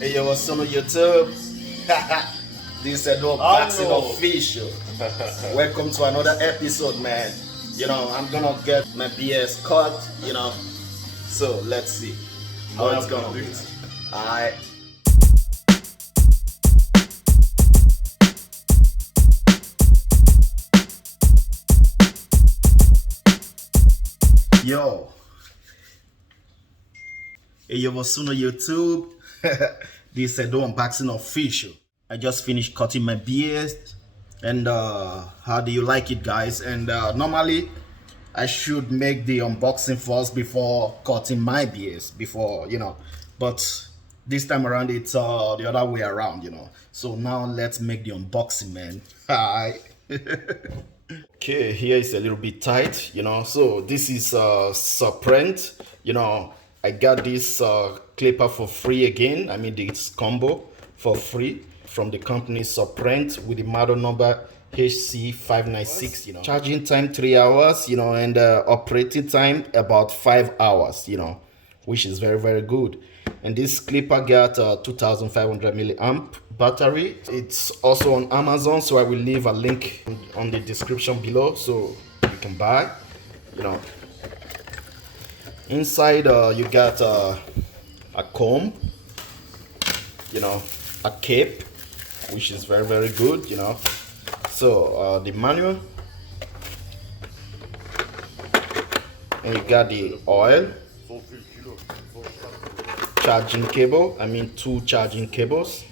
Hey, yo, what's on YouTube? This is no boxing official. Welcome to another episode, man. I'm gonna get my BS cut, So let's see how it's gonna be. Alright. Yo. Hey, yo, what's on YouTube? This is no unboxing official. I just finished cutting my beard, and how do you like it, guys? And normally I should make the unboxing first before cutting my beard, but this time around it's the other way around, So now let's make the unboxing, man. Hi. Okay, here is a little bit tight, So this is Suprent, I got this clipper for free again. I mean this combo for free from the company Suprent with the model number HC596. Charging time 3 hours, and operating time about 5 hours, which is very, very good. And this clipper got a 2500 milliamp battery. It's also on Amazon, so I will leave a link on the description below so you can buy. Inside you got a comb, a cape, which is very, very good, So the manual, and you got the oil, charging cable, I mean 2 charging cables.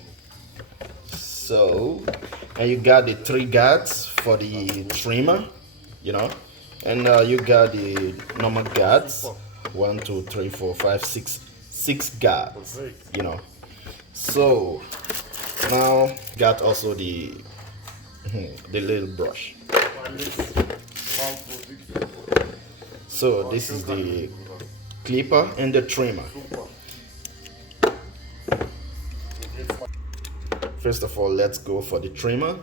So, and you got the 3 guards for the trimmer, and you got the normal guards. 1, 2, 3, 4, 5, 6 guards, So now got also the little brush. So this is the clipper and the trimmer. First of all, let's go for the trimmer.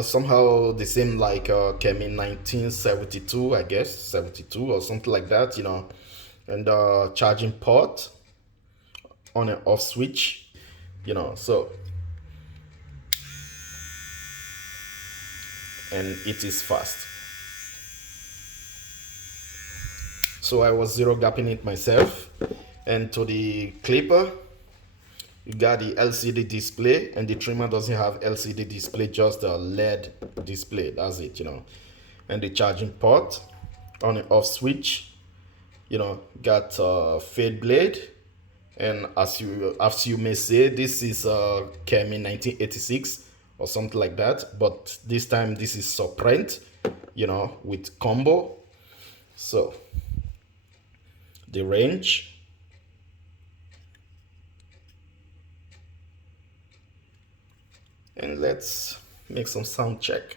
Somehow the same like came in 1972, I guess 72 or something like that, and charging port, on and off switch, so, and it is fast. So I was zero gapping it myself. And to the clipper, you got the LCD display, and the trimmer doesn't have LCD display, just a LED display. That's it, And the charging port, on and off switch, got a fade blade. And as you may say, this is came in 1986 or something like that, but this time this is Suprent, with combo. So the range, and let's make some sound check.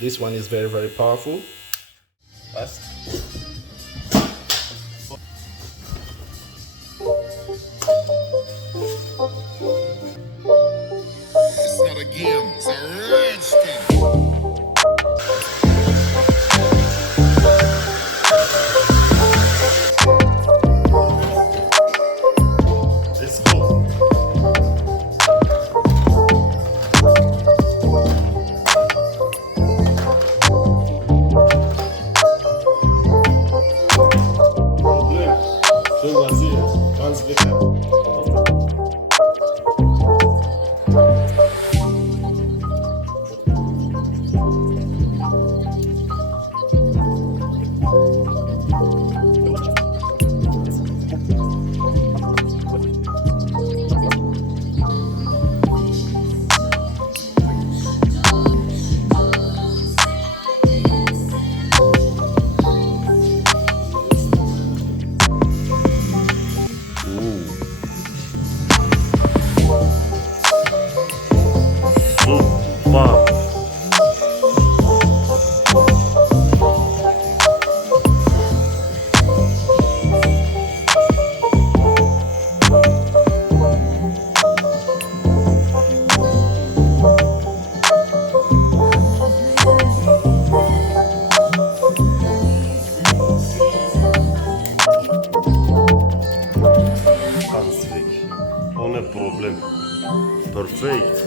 This one is very, very powerful. Fast. It's not a game, it's a rage thing. Let's go. Perfeito.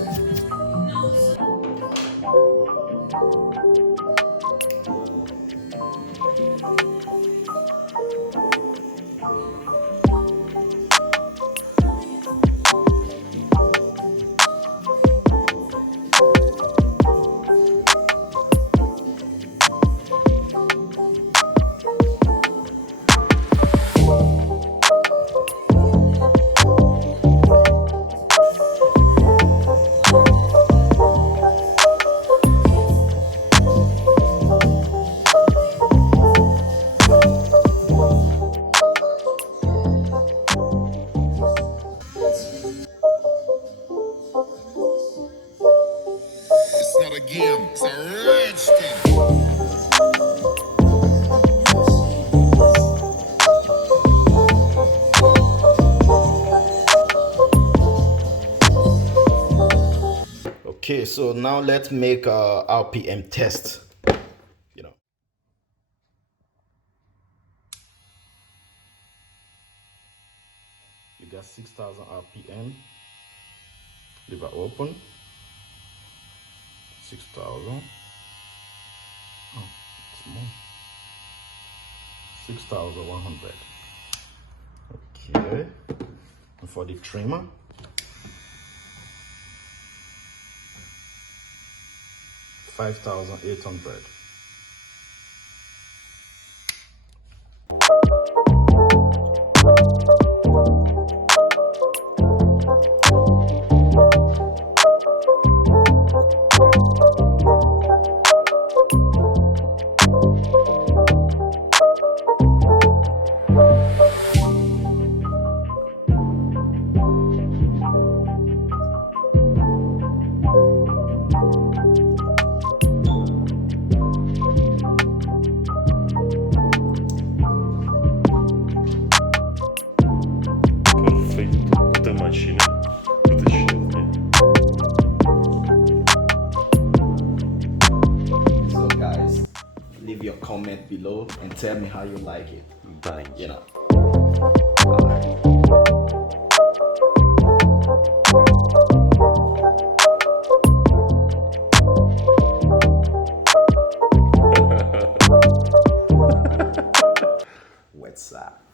It's not a game, it's a rich thing. Okay, so now let's make a RPM test. You know, you got 6,000 RPM. Leave it open. 6,000. Oh, it's more. 6,100. Okay. And for the trimmer, 5,800. Perfeito. Puta máquina. Puta chique. So guys, leave your comment below and tell me how you like it. Bem. You know. Alright. What's up?